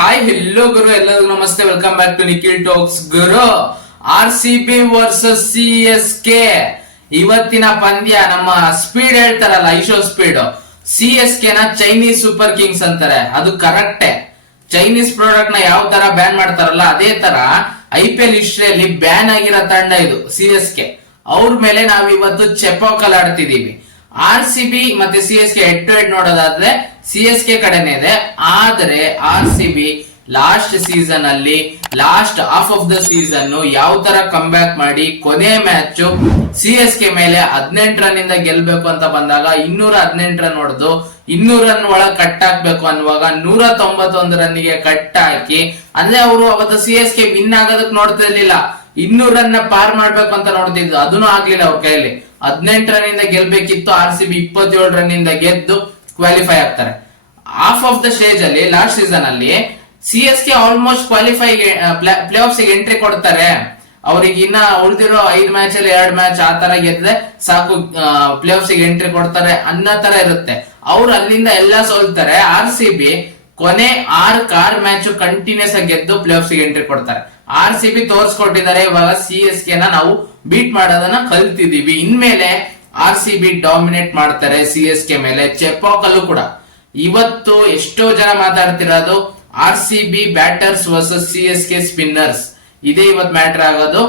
Hi hello ಗುರು, ಎಲ್ಲರಿಗೂ ನಮಸ್ತೆ. Welcome back to Nikhil talks. ಗುರು, RCB ವರ್ಸಸ್ CSK ಇವತ್ತಿನ ಪಂದ್ಯ. ನಮ್ಮ ಸ್ಪೀಡ್ ಹೇಳ್ತಾರಲ್ಲ, ಐಶೋ ಸ್ಪೀಡ್, CSK ನ ಚೈನೀಸ್ ಸೂಪರ್ ಕಿಂಗ್ಸ್ ಅಂತಾರೆ. ಅದು ಕರೆಕ್ಟೇ. ಚೈನೀಸ್ ಪ್ರಾಡಕ್ಟ್ ನ ಯಾವ ತರ ಬ್ಯಾನ್ ಮಾಡ್ತಾರಲ್ಲ, ಅದೇ ತರ IPL ಹಿಸ್ಟ್ರಿಯಲ್ಲಿ ಬ್ಯಾನ್ ಆಗಿರೋ ತಂಡ ಇದು CSK. ಅವ್ರ ಮೇಲೆ ನಾವು ಇವತ್ತು ಚೆಪಾಕಲ್ ಆಡ್ತಿದೀವಿ. RCB ಮತ್ತೆ CSK ಹೆಡ್ ಟು ಹೆಡ್ ನೋಡೋದಾದ್ರೆ CSK ಕಡೆನೇ ಇದೆ. ಆದ್ರೆ RCB ಲಾಸ್ಟ್ ಸೀಸನ್ ಅಲ್ಲಿ, last half of the season ಯಾವ ತರ ಕಮ್ ಬ್ಯಾಕ್ ಮಾಡಿ ಕೊನೆ ಮ್ಯಾಚ್ CSK ಮೇಲೆ 18 ರನ್ ಇಂದ ಗೆಲ್ಬೇಕು ಅಂತ ಬಂದಾಗ 218 ರನ್ ಹೊಡೆದು 200 ರನ್ ಒಳಗೆ ಕಟ್ ಹಾಕ್ಬೇಕು ಅನ್ನುವಾಗ 191 ರನ್ಗೆ ಕಟ್ ಹಾಕಿ, ಅಂದ್ರೆ ಅವರು ಅವತ್ತು CSK ವಿನ್ ಆಗೋದಕ್ಕೆ ನೋಡ್ತಾ ಇರ್ಲಿಲ್ಲ, 200 ರನ್ ಪಾರ್ ಮಾಡ್ಬೇಕು ಅಂತ ನೋಡ್ತಿದ್ರು. ಅದನ್ನು ಆಗ್ಲಿಲ್ಲ ಅವ್ರ ಕೈಯಲ್ಲಿ. 18 ರನ್ ಇಂದ ಗೆಲ್ಬೇಕಿತ್ತು. RCB 27 ರನ್ ಇಂದ ಗೆದ್ದು ಕ್ವಾಲಿಫೈ ಆಗ್ತಾರೆ. ಹಾಫ್ ಆಫ್ ದ ಸ್ಟೇಜ್ ಅಲ್ಲಿ ಲಾಸ್ಟ್ ಸೀಸನ್ ಅಲ್ಲಿ CSK almost qualify play offs ಗೆ ಎಂಟ್ರಿ ಕೊಡ್ತಾರೆ. ಅವ್ರಿಗೆ ಇನ್ನ ಉಳಿದಿರೋ 5 ಮ್ಯಾಚ್ ಅಲ್ಲಿ 2 ಮ್ಯಾಚ್ ಆ ತರ ಗೆದ್ರೆ ಸಾಕು, ಪ್ಲೇ ಆಫ್ಸ್ ಗೆ ಎಂಟ್ರಿ ಕೊಡ್ತಾರೆ ಅನ್ನೋ ತರ ಇರುತ್ತೆ. ಅವ್ರು ಅಲ್ಲಿಂದ ಎಲ್ಲಾ ಸೋಲ್ತಾರೆ. RCB ಕೊನೆ 6 ಮ್ಯಾಚ್ ಕಂಟಿನ್ಯೂಸ್ ಆಗಿ ಗೆದ್ದು ಪ್ಲೇ ಆಫ್ಸ್ ಗೆ ಎಂಟ್ರಿ ಕೊಡ್ತಾರೆ. RCB ತೋರ್ಸ್ಕೊಟ್ಟಿದ್ದಾರೆ. ಇವಾಗ CSK ನ ನಾವು ಬೀಟ್ ಮಾಡೋದನ್ನ ಕಲ್ತಿದೀವಿ. ಇನ್ಮೇಲೆ RCB ಡಾಮಿನೇಟ್ ಮಾಡ್ತಾರೆ CSK ಮೇಲೆ. ಚೆಪಾಕಲ್ಲು ಕೂಡ ಇವತ್ತು ಎಷ್ಟೋ ಜನ ಮಾತಾಡ್ತಿರೋದು RCB batters versus CSK spinners. ಇದೇ ಇವತ್ತು ಮ್ಯಾಟರ್ ಆಗೋದು.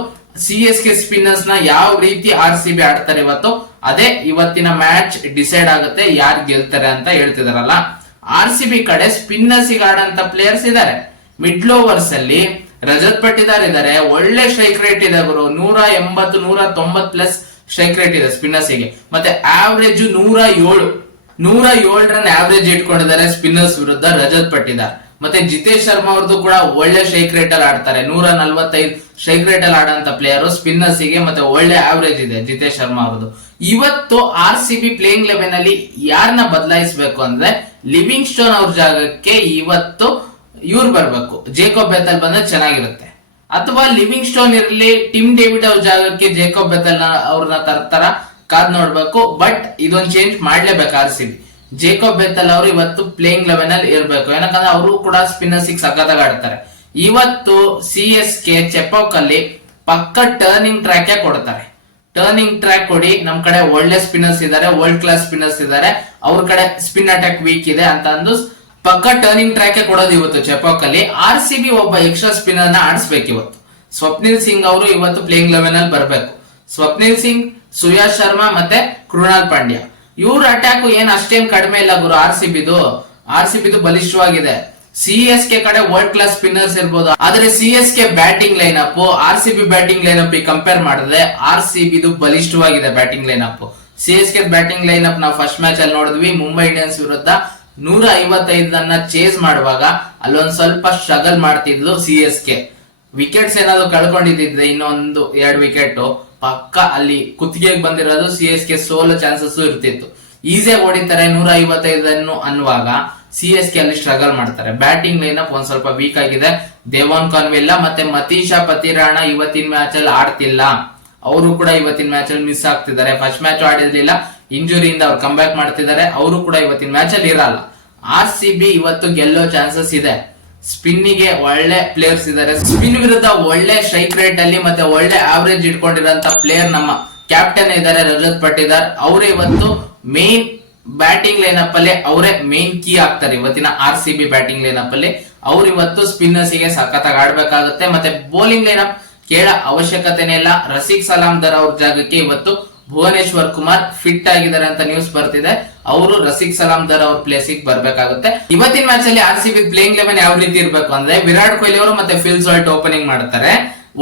CSK ಸ್ಪಿನ್ನರ್ಸ್ ನ ಯಾವ ರೀತಿ RCB ಆಡ್ತಾರೆ ಇವತ್ತು, ಅದೇ ಇವತ್ತಿನ ಮ್ಯಾಚ್ ಡಿಸೈಡ್ ಆಗುತ್ತೆ ಯಾರು ಗೆಲ್ತಾರೆ ಅಂತ ಹೇಳ್ತಿದಾರಲ್ಲ. RCB ಕಡೆ ಸ್ಪಿನ್ನರ್ಸ್ ಗೆ ಆಡಂತ ಪ್ಲೇಯರ್ಸ್ ಇದಾರೆ. ಮಿಡ್ಲ್ ಓವರ್ಸ್ ಅಲ್ಲಿ ರಜತ್ ಪಟ್ಟಿದಾರ್ ಇದಾರೆ. ಒಳ್ಳೆ ಸ್ಟ್ರೈಕ್ ರೇಟ್ ಇದೆ ಗುರು, 180 190 ಪ್ಲಸ್ ಸ್ಟ್ರೈಕ್ ರೇಟ್ ಇದೆ ಸ್ಪಿನ್ನರ್ಸ್ ಗೆ. ಮತ್ತೆ ಆವರೇಜ್ 107 ರನ್ ಆವರೇಜ್ ಇಟ್ಕೊಂಡಿದ್ದಾರೆ ಸ್ಪಿನ್ನರ್ಸ್ ವಿರುದ್ಧ ರಜತ್ ಪಟ್ಟಿದಾರ್. ಮತ್ತೆ ಜಿತೇಶ್ ಶರ್ಮಾ ಅವ್ರದ್ದು ಕೂಡ ಒಳ್ಳೆ ಸ್ಟ್ರೈಕ್ ರೇಟ್ ಅಲ್ಲಿ ಆಡ್ತಾರೆ. 145 ಸ್ಟ್ರೈಕ್ ರೇಟ್ ಅಲ್ಲಿ ಆಡಂತ ಪ್ಲೇಯರ್ ಸ್ಪಿನ್ನರ್ಸ್ ಗೆ. ಮತ್ತೆ ಒಳ್ಳೆ ಆವರೇಜ್ ಇದೆ ಜಿತೇಶ್ ಶರ್ಮಾ ಅವ್ರದ್ದು. ಇವತ್ತು RCB ಪ್ಲೇಯಿಂಗ್ ಲೆವೆನ್ ಅಲ್ಲಿ ಯಾರನ್ನ ಬದಲಾಯಿಸಬೇಕು ಅಂದ್ರೆ, ಲಿವಿಂಗ್ ಸ್ಟೋನ್ ಅವ್ರ ಜಾಗಕ್ಕೆ ಇವತ್ತು ಇವ್ರು ಬರ್ಬೇಕು, ಜೇಕೋಬ್ ಬೆಥೆಲ್ ಬಂದ್ರೆ ಚೆನ್ನಾಗಿರುತ್ತೆ. ಅಥವಾ ಲಿವಿಂಗ್ ಸ್ಟೋನ್ ಇರಲಿ, ಟಿಮ್ ಡೇವಿಡ್ ಅವ್ರ ಜಾಗಕ್ಕೆ ಜೇಕೋಬ್ ಬೆಥೆಲ್ ಅವ್ರನ್ನ ತರ್ತಾರ, ಕಾದ್ ನೋಡ್ಬೇಕು. ಬಟ್ ಇದೊಂದು ಚೇಂಜ್ ಮಾಡ್ಲೇಬೇಕು RCB. ಜೇಕೋಬ್ ಬೆಥೆಲ್ ಅವರು ಇವತ್ತು ಪ್ಲೇಯಿಂಗ್ ಲೆವೆನ್ ಅಲ್ಲಿ ಇರ್ಬೇಕು. ಯಾಕಂದ್ರೆ ಅವರು ಕೂಡ ಸ್ಪಿನ್ನರ್ಸ್ ಸಖತ್ತಾಗಿ ಆಡ್ತಾರೆ. ಇವತ್ತು CSK ಚೆಪಾಕ್ ಅಲ್ಲಿ ಪಕ್ಕ ಟರ್ನಿಂಗ್ ಟ್ರ್ಯಾಕ್ ಕೊಡ್ತಾರೆ. ಟರ್ನಿಂಗ್ ಟ್ರ್ಯಾಕ್ ಕೊಡಿ, ನಮ್ ಕಡೆ ಒಳ್ಳೆ ಸ್ಪಿನ್ನರ್ಸ್ ಇದಾರೆ, ವರ್ಲ್ಡ್ ಕ್ಲಾಸ್ ಸ್ಪಿನ್ನರ್ಸ್ ಇದಾರೆ, ಅವ್ರ ಕಡೆ ಸ್ಪಿನ್ ಅಟ್ಯಾಕ್ ವೀಕ್ ಇದೆ ಅಂತ ಅಂದು ಪಕ್ಕ ಟರ್ನಿಂಗ್ ಟ್ರ್ಯಾಕ್ ಕೊಡೋದು ಇವತ್ತು ಚೆಪಾಕ್ ಅಲ್ಲಿ. RCB ಒಬ್ಬ ಎಕ್ಸ್ಟ್ರಾ ಸ್ಪಿನ್ನರ್ ನ ಆಡಿಸ್ಬೇಕು ಇವತ್ತು. ಸ್ವಪ್ನಿಲ್ ಸಿಂಗ್ ಅವರು ಇವತ್ತು ಪ್ಲೇಯಿಂಗ್ ಲೆವೆನ್ ಅಲ್ಲಿ ಬರ್ಬೇಕು. ಸ್ವಪ್ನಿಲ್ ಸಿಂಗ್, ಸುಯಾಶ್ ಶರ್ಮಾ ಮತ್ತೆ ಕೃಣಾಲ್ ಪಾಂಡ್ಯ, ಇವ್ರ ಅಟ್ಯಾಕ್ ಏನ್ ಅಷ್ಟೇನ್ ಕಡಿಮೆ ಇಲ್ಲ ಗುರು. RCB ಬಲಿಷ್ಠವಾಗಿದೆ. CSK ಕಡೆ ವರ್ಲ್ಡ್ ಕ್ಲಾಸ್ ಸ್ಪಿನ್ನರ್ಸ್ ಇರ್ಬೋದು, ಆದ್ರೆ CSK batting line up RCB batting line up compare ಮಾಡಿದ್ರೆ RCB ಬಲಿಷ್ಠವಾಗಿದೆ batting line up. CSK batting line up ನಾವು ಫಸ್ಟ್ ಮ್ಯಾಚ್ ಅಲ್ಲಿ ನೋಡಿದ್ವಿ, ಮುಂಬೈ ಇಂಡಿಯನ್ಸ್ ವಿರುದ್ಧ 155 ಚೇಸ್ ಮಾಡುವಾಗ ಅಲ್ಲೊಂದ್ ಸ್ವಲ್ಪ ಸ್ಟ್ರಗಲ್ ಮಾಡ್ತಿದ್ಲು CSK. ವಿಕೆಟ್ಸ್ ಏನಾದ್ರು ಕಳ್ಕೊಂಡಿದ್ರೆ ಇನ್ನೊಂದು 2 ವಿಕೆಟ್ ಪಕ್ಕ ಅಲ್ಲಿ ಕುತ್ತಿಗೆಗೆ ಬಂದಿರೋದು CSK ಸೋಲೋ ಚಾನ್ಸಸ್ ಇರ್ತಿತ್ತು. ಈಸಿಯಾಗಿ ಹೊಡಿತಾರೆ 155 ಅನ್ನುವಾಗ CSK ಅಲ್ಲಿ ಸ್ಟ್ರಗಲ್ ಮಾಡ್ತಾರೆ. ಬ್ಯಾಟಿಂಗ್ ಲೈನ್ ಅಪ್ ಒಂದ್ ಸ್ವಲ್ಪ ವೀಕ್ ಆಗಿದೆ. ದೇವಾನ್ ಕಾನ್ವಿಲ್ಲ ಮತ್ತೆ ಮತೀಶಾ ಪತಿರಾಣ ಇವತ್ತಿನ ಮ್ಯಾಚ್ ಅಲ್ಲಿ ಆಡ್ತಿಲ್ಲ. ಅವರು ಕೂಡ ಇವತ್ತಿನ ಮ್ಯಾಚ್ ಅಲ್ಲಿ ಮಿಸ್ ಆಗ್ತಿದ್ದಾರೆ. ಫಸ್ಟ್ ಮ್ಯಾಚ್ ಆಡಿರ್ಲಿಲ್ಲ, ಇಂಜುರಿಯಿಂದ ಅವ್ರು ಕಮ್ ಬ್ಯಾಕ್ ಮಾಡ್ತಿದ್ದಾರೆ. ಅವರು ಕೂಡ ಇವತ್ತಿನ ಮ್ಯಾಚ್ ಅಲ್ಲಿ ಇರಲ್ಲ. RCB ಇವತ್ತು ಗೆಲ್ಲೋ ಚಾನ್ಸಸ್ ಇದೆ. ಸ್ಪಿನ್ನಿಗೆ ಒಳ್ಳೆ ಪ್ಲೇಯರ್ಸ್ ಇದಾರೆ. ಸ್ಪಿನ್ ವಿರುದ್ಧ ಒಳ್ಳೆ ಸ್ಟ್ರೈಕ್ ರೇಟ್ ಅಲ್ಲಿ ಮತ್ತೆ ಒಳ್ಳೆ ಆವರೇಜ್ ಇಟ್ಕೊಂಡಿರೋಂತ ಪ್ಲೇಯರ್ ನಮ್ಮ ಕ್ಯಾಪ್ಟನ್ ಇದ್ದಾರೆ ರಜತ್ ಪಟ್ಟಿದಾರ್. ಅವರೇ ಇವತ್ತು ಮೇನ್ ಬ್ಯಾಟಿಂಗ್ ಲೈನ್ ಅಪ್ ಅಲ್ಲಿ ಅವರೇ ಮೇನ್ ಕೀ ಆಗ್ತಾರೆ ಇವತ್ತಿನ RCB ಬ್ಯಾಟಿಂಗ್ ಲೈನ್ ಅಪ್ ಅಲ್ಲಿ. ಅವ್ರು ಇವತ್ತು ಸ್ಪಿನ್ನರ್ಸ್ ಗೆ ಸಖತ್ತಾಗಿ ಆಡ್ಬೇಕಾಗುತ್ತೆ. ಮತ್ತೆ ಬೌಲಿಂಗ್ ಲೈನ್ ಅಪ್ ಕೇಳ ಅವಶ್ಯಕತೆನೇ ಇಲ್ಲ. ರಸಿಕ್ ಸಲಾಮ್ದರ್ ಅವ್ರ ಜಾಗಕ್ಕೆ ಇವತ್ತು ಭುವನೇಶ್ವರ್ ಕುಮಾರ್ ಫಿಟ್ ಆಗಿದ್ದಾರೆ ಅಂತ ನ್ಯೂಸ್ ಬರ್ತಿದೆ. ಅವರು ರಸಿಕ್ ಸಲಾಮ್ದರ್ ಅವ್ರ ಪ್ಲೇಸ್ ಗೆ ಬರ್ಬೇಕಾಗುತ್ತೆ. ಇವತ್ತಿನ ಮ್ಯಾಚ್ ಅಲ್ಲಿ RCB ಪ್ಲೇಯಿಂಗ್ ಲೆವೆನ್ ಯಾವ ರೀತಿ ಇರ್ಬೇಕು ಅಂದ್ರೆ, ವಿರಾಟ್ ಕೊಹ್ಲಿ ಅವರು ಮತ್ತೆ ಫಿಲ್ ಸಾಲ್ಟ್ ಓಪನಿಂಗ್ ಮಾಡ್ತಾರೆ.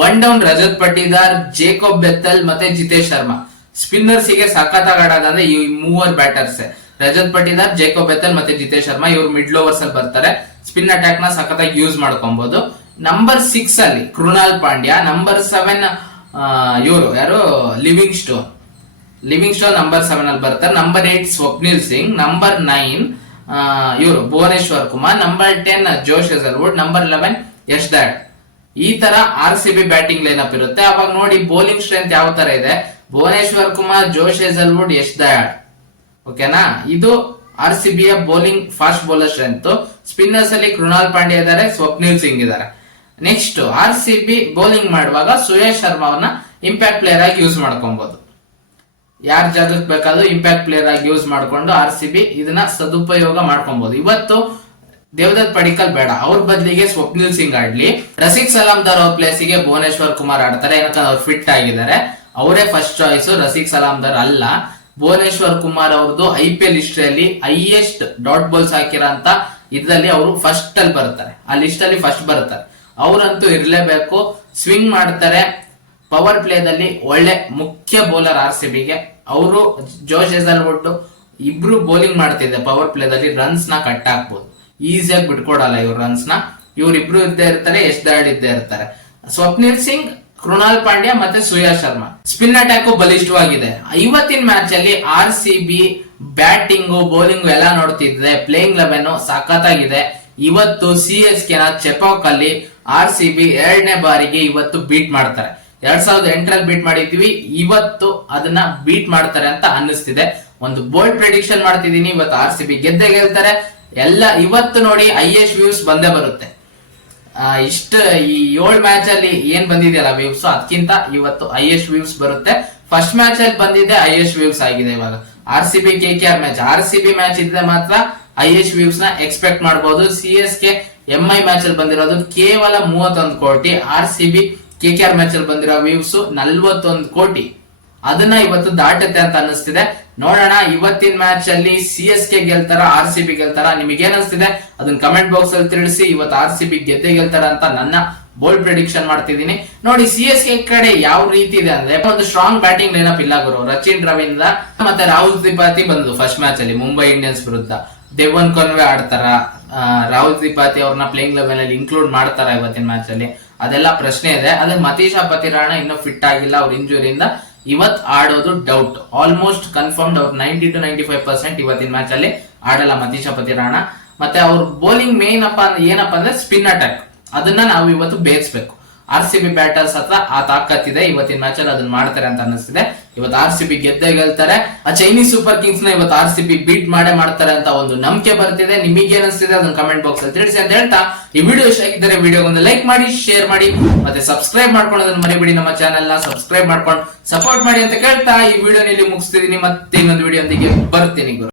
1 down Rajat Patidar, Jacob Bethell ಮತ್ತೆ ಜಿತೇಶ್ ಶರ್ಮಾ. ಸ್ಪಿನ್ನರ್ಸ್ ಗೆ ಸಖತ್ತಾಗಿ ಆಡೋದಂದ್ರೆ ಈ 3 batters, Rajat Patidar, Jacob Bethell ಮತ್ತೆ ಜಿತೇಶ್ ಶರ್ಮಾ. ಇವರು ಮಿಡ್ಲ್ ಓವರ್ಸ್ ಅಲ್ಲಿ ಬರ್ತಾರೆ. ಸ್ಪಿನ್ ಅಟ್ಯಾಕ್ ನ ಸಖತ್ತಾಗಿ ಯೂಸ್ ಮಾಡ್ಕೊಬಹುದು. ನಂಬರ್ 6 ಅಲ್ಲಿ ಕೃಣಾಲ್ ಪಾಂಡ್ಯ, ನಂಬರ್ 7 ಇವರು ಯಾರು ಲಿವಿಂಗ್ ಸ್ಟೋನ್ ನಂಬರ್ 7 ಅಲ್ಲಿ ಬರ್ತಾರೆ. ನಂಬರ್ 8 ಸ್ವಪ್ನಿಲ್ ಸಿಂಗ್, ನಂಬರ್ 9 ಇವರು ಭುವನೇಶ್ವರ್ ಕುಮಾರ್, ನಂಬರ್ 10 ಜೋಶ್ ಹೇಜಲ್ವುಡ್, ನಂಬರ್ 11 ಯಶ್ ದಾಡ್. ಈ ತರ RCB ಬ್ಯಾಟಿಂಗ್ ಲೈನ್ ಅಪ್ ಇರುತ್ತೆ. ಅವಾಗ ನೋಡಿ ಬೌಲಿಂಗ್ ಸ್ಟ್ರೆಂತ್ ಯಾವ ತರ ಇದೆ. ಭುವನೇಶ್ವರ್ ಕುಮಾರ್, ಜೋಶ್ ಹೇಜಲ್ವುಡ್, ಯಶ್ ದಾಡ್. ಓಕೆನಾ? ಇದು RCB bowling fast bowler strength. Spinners ಅಲ್ಲಿ ಕೃಣಾಲ್ ಪಾಂಡ್ಯ ಇದ್ದಾರೆ, ಸ್ವಪ್ನಿಲ್ ಸಿಂಗ್ ಇದ್ದಾರೆ. Next R C B bowling ಮಾಡುವಾಗ ಸುಯೇಶ್ ಶರ್ಮಾ ಅವನ್ನ ಇಂಪ್ಯಾಕ್ಟ್ ಪ್ಲೇಯರ್ ಆಗಿ ಯೂಸ್ ಮಾಡ್ಕೊಬಹುದು. ಯಾರ ಜಾಗಕ್ಕೆ ಬೇಕಾದ್ರೂ ಇಂಪ್ಯಾಕ್ಟ್ ಪ್ಲೇಯರ್ ಆಗಿ ಯೂಸ್ ಮಾಡ್ಕೊಂಡು ಆರ್ ಸಿ ಬಿ ಇದನ್ನ ಸದುಪಯೋಗ ಮಾಡ್ಕೊಬಹುದು. ಇವತ್ತು ದೇವದತ್ ಪಡಿಕಲ್ ಬೇಡ, ಅವ್ರ ಬದಲಿಗೆ ಸ್ವಪ್ನಿಲ್ ಸಿಂಗ್ ಆಡ್ಲಿ. ರಸಿಕ್ ಸಲಾಮ್ದಾರ್ ಅವ್ರ ಪ್ಲೇಸ್ ಗೆ ಭುವನೇಶ್ವರ್ ಕುಮಾರ್ ಆಡ್ತಾರೆ, ಯಾಕಂದ್ರೆ ಅವ್ರು ಫಿಟ್ ಆಗಿದ್ದಾರೆ. ಅವರೇ ಫಸ್ಟ್ ಚಾಯ್ಸ್, ರಸಿಕ್ ಸಲಾಮ್ದಾರ್ ಅಲ್ಲ. ಭುವನೇಶ್ವರ್ ಕುಮಾರ್ ಅವ್ರದ್ದು IPL ಹಿಸ್ಟ್ರಿಯಲ್ಲಿ ಹೈಯೆಸ್ಟ್ ಡಾಟ್ ಬಾಲ್ಸ್ ಹಾಕಿರೋಂತ ಇದರಲ್ಲಿ ಅವರು ಫಸ್ಟ್ ಅಲ್ಲಿ ಬರ್ತಾರೆ, ಆ ಲಿಸ್ಟ್ ಅಲ್ಲಿ ಫಸ್ಟ್ ಬರ್ತಾರೆ. ಅವರಂತೂ ಇರ್ಲೇಬೇಕು. ಸ್ವಿಂಗ್ ಮಾಡ್ತಾರೆ, ಪವರ್ ಪ್ಲೇದಲ್ಲಿ ಒಳ್ಳೆ ಮುಖ್ಯ ಬೌಲರ್ ಆರ್ ಸಿ ಬಿಗೆ. ಅವರು ಜೋಶ್ ಹೆಸಲ್ವುಡ್ ಇಬ್ರು ಬೌಲಿಂಗ್ ಮಾಡ್ತಿದ್ದೆ ಪವರ್ ಪ್ಲೇದಲ್ಲಿ, ರನ್ಸ್ ನ ಕಟ್ ಹಾಕ್ಬೋದು, ಈಸಿಯಾಗಿ ಬಿಟ್ಕೊಡಲ್ಲ ಇವ್ರು ರನ್ಸ್ ನ. ಇವ್ರಿಬ್ರು ಇದ್ದೇ ಇರ್ತಾರೆ, ಎಷ್ಟ್ ಇದ್ದೇ ಇರ್ತಾರೆ. ಸ್ವಪ್ನಿಲ್ ಸಿಂಗ್, ಕೃಣಾಲ್ ಪಾಂಡ್ಯ ಮತ್ತೆ ಸುಯೇಶ್ ಶರ್ಮಾ. ಸ್ಪಿನ್ ಅಟ್ಯಾಕ್ ಬಲಿಷ್ಠವಾಗಿದೆ. ಇವತ್ತಿನ ಮ್ಯಾಚ್ ಅಲ್ಲಿ R C B batting bowling ಎಲ್ಲ ನೋಡ್ತಿದ್ರೆ ಪ್ಲೇಯಿಂಗ್ 11 ಸಖತ್ತಾಗಿದೆ. ಇವತ್ತು CSK ನ ಚೆಪಾಕ್ ಅಲ್ಲಿ ಆರ್ ಸಿ ಬಿ 2ನೇ ಬಾರಿಗೆ ಇವತ್ತು ಬೀಟ್ ಮಾಡ್ತಾರೆ. 2008ರಲ್ಲಿ ಬೀಟ್ ಮಾಡಿದ್ವಿ, ಇವತ್ತು ಅದನ್ನ ಬೀಟ್ ಮಾಡ್ತಾರೆ ಅಂತ ಅನ್ನಿಸ್ತಿದೆ. ಒಂದು ಬೋಲ್ಡ್ ಪ್ರೆಡಿಕ್ಷನ್ ಮಾಡ್ತಿದೀನಿ, ಇವತ್ತು ಆರ್ ಸಿ ಬಿ ಗೆದ್ದೇ ಗೆಲ್ತಾರೆ. ಎಲ್ಲ ಇವತ್ತು ನೋಡಿ ಹೈಯೆಸ್ಟ್ ವ್ಯೂಸ್ ಬಂದೇ ಬರುತ್ತೆ. ಈ 7 ಮ್ಯಾಚ್ ಅಲ್ಲಿ ಏನ್ ಬಂದಿದೆಯಲ್ಲ ವ್ಯೂಸ್, ಅದಕ್ಕಿಂತ ಇವತ್ತು ಹೈಯೆಸ್ಟ್ ವ್ಯೂಸ್ ಬರುತ್ತೆ. ಫಸ್ಟ್ ಮ್ಯಾಚ್ ಅಲ್ಲಿ ಬಂದಿದೆ ಹೈಯೆಸ್ಟ್ ವ್ಯೂಸ್ ಆಗಿದೆ. ಇವಾಗ R C B KKR match, R C B match ಇದ್ರೆ ಮಾತ್ರ ಹೈಯೆಸ್ಟ್ ವ್ಯೂಸ್ ನ ಎಕ್ಸ್ಪೆಕ್ಟ್ ಮಾಡಬಹುದು. CSK MI ಮ್ಯಾಚ್ ಅಲ್ಲಿ ಬಂದಿರೋದು ಕೇವಲ 31 ಕೋಟಿ, R C B KKR match ಅಲ್ಲಿ ಬಂದಿರೋ ವ್ಯೂಸ್ 41 ಕೋಟಿ. ಅದನ್ನ ಇವತ್ತು ದಾಟುತ್ತೆ ಅಂತ ಅನಿಸ್ತಿದೆ. ನೋಡೋಣ ಇವತ್ತಿನ ಮ್ಯಾಚ್ ಅಲ್ಲಿ CSK ಗೆಲ್ತಾರ, ಆರ್ ಸಿ ಬಿ ಗೆಲ್ತಾರ, ನಿಮಗೆ ಏನ್ ಅನಿಸ್ತಿದೆ ಅದನ್ನ ಕಮೆಂಟ್ ಬಾಕ್ಸ್ ಅಲ್ಲಿ ತಿಳಿಸಿ. ಇವತ್ತು ಆರ್ ಸಿ ಬಿ ಗೆದ್ದೇ ಗೆಲ್ತಾರ ಅಂತ ನನ್ನ ಬೋಲ್ಡ್ ಪ್ರೆಡಿಕ್ಷನ್ ಮಾಡ್ತಿದ್ದೀನಿ. ನೋಡಿ CSK ಕಡೆ ಯಾವ ರೀತಿ ಇದೆ ಅಂದ್ರೆ, ಒಂದು ಸ್ಟ್ರಾಂಗ್ ಬ್ಯಾಟಿಂಗ್ ಲೈನಪ್ ಇಲ್ಲ ಗುರು. ರಚಿನ್ ರವೀಂದ್ರ ಮತ್ತೆ ರಾಹುಲ್ ತ್ರಿಪಾಠಿ ಬಂದು ಫಸ್ಟ್ ಮ್ಯಾಚ್ ಅಲ್ಲಿ ಮುಂಬೈ ಇಂಡಿಯನ್ಸ್ ವಿರುದ್ಧ. ದೇವನ್ ಕೊನ್ವೆ ಆಡ್ತಾರ, ರಾಹುಲ್ ತ್ರಿಪಾಠಿ ಅವ್ರನ್ನ ಪ್ಲೇಯಿಂಗ್ 11 ಅಲ್ಲಿ ಇನ್ಕ್ಲೂಡ್ ಮಾಡ್ತಾರ ಇವತ್ತಿನ ಮ್ಯಾಚ್ ಅಲ್ಲಿ, ಅದೆಲ್ಲ ಪ್ರಶ್ನೆ ಇದೆ. ಅದೇ ಮತೀಶಾ ಪತಿರಾಣ ಇನ್ನೂ ಫಿಟ್ ಆಗಿಲ್ಲ, ಅವ್ರ ಇಂಜುರಿಯಿಂದ ಇವತ್ ಆಡೋದು ಡೌಟ್. ಆಲ್ಮೋಸ್ಟ್ ಕನ್ಫರ್ಮ್ಡ್ ಅವ್ರು 90 to 95% ಇವತ್ತಿನ ಮ್ಯಾಚ್ ಅಲ್ಲಿ ಆಡಲ್ಲ ಮತೀಶಾ ಪತಿರಾಣ. ಮತ್ತೆ ಅವ್ರ ಬೌಲಿಂಗ್ ಮೇನ್ ಏನಪ್ಪಾ ಅಂದ್ರೆ ಸ್ಪಿನ್ ಅಟ್ಯಾಕ್, ಅದನ್ನ ನಾವು ಇವತ್ತು ಬೇಯಿಸ್ಬೇಕು. ಆರ್ ಸಿ ಬಿ ಬ್ಯಾಟರ್ಸ್ ಹತ್ರ ಆ ತಾಕತ್ತಿದೆ, ಇವತ್ತಿನ ಮ್ಯಾಚ್ ಅಲ್ಲಿ ಅದನ್ನ ಮಾಡ್ತಾರೆ ಅಂತ ಅನ್ನಿಸ್ತಿದೆ. ಇವತ್ತು ಆರ್ ಸಿ ಬಿ ಗೆದ್ದೇ ಗೆಲ್ತಾರೆ. ಆ ಚೈನೀಸ್ ಸೂಪರ್ ಕಿಂಗ್ಸ್ ನ ಇವತ್ತು ಆರ್ ಸಿ ಬಿ ಬೀಟ್ ಮಾಡ್ತಾರೆ ಅಂತ ಒಂದು ನಂಬಿಕೆ ಬರ್ತಿದೆ. ನಿಮಗೆ ಏನಿಸ್ತಿದೆ ಅದನ್ನ ಕಮೆಂಟ್ ಬಾಕ್ಸ್ ಅಲ್ಲಿ ತಿಳಿಸಿ ಅಂತ ಹೇಳ್ತಾ, ಈ ವಿಡಿಯೋ ಇಷ್ಟ ಆಗಿದ್ದರೆ ವಿಡಿಯೋಗೊಂದು ಲೈಕ್ ಮಾಡಿ, ಶೇರ್ ಮಾಡಿ, ಮತ್ತೆ ಸಬ್ಸ್ಕ್ರೈಬ್ ಮಾಡ್ಕೊಳ್ಳೋದನ್ನ ಮರಿಬೇಡಿ. ನಮ್ಮ ಚಾನೆಲ್ ನ ಸಬ್ಸ್ಕ್ರೈಬ್ ಮಾಡ್ಕೊಂಡು ಸಪೋರ್ಟ್ ಮಾಡಿ ಅಂತ ಕೇಳ್ತಾ ಈ ವಿಡಿಯೋ ಇಲ್ಲಿ ಮುಗಿಸ್ತಿದೀನಿ. ಮತ್ತೆ ಇನ್ನೊಂದು ವಿಡಿಯೋ ಒಂದಿಗೆ ಬರ್ತೀನಿ ಗುರು.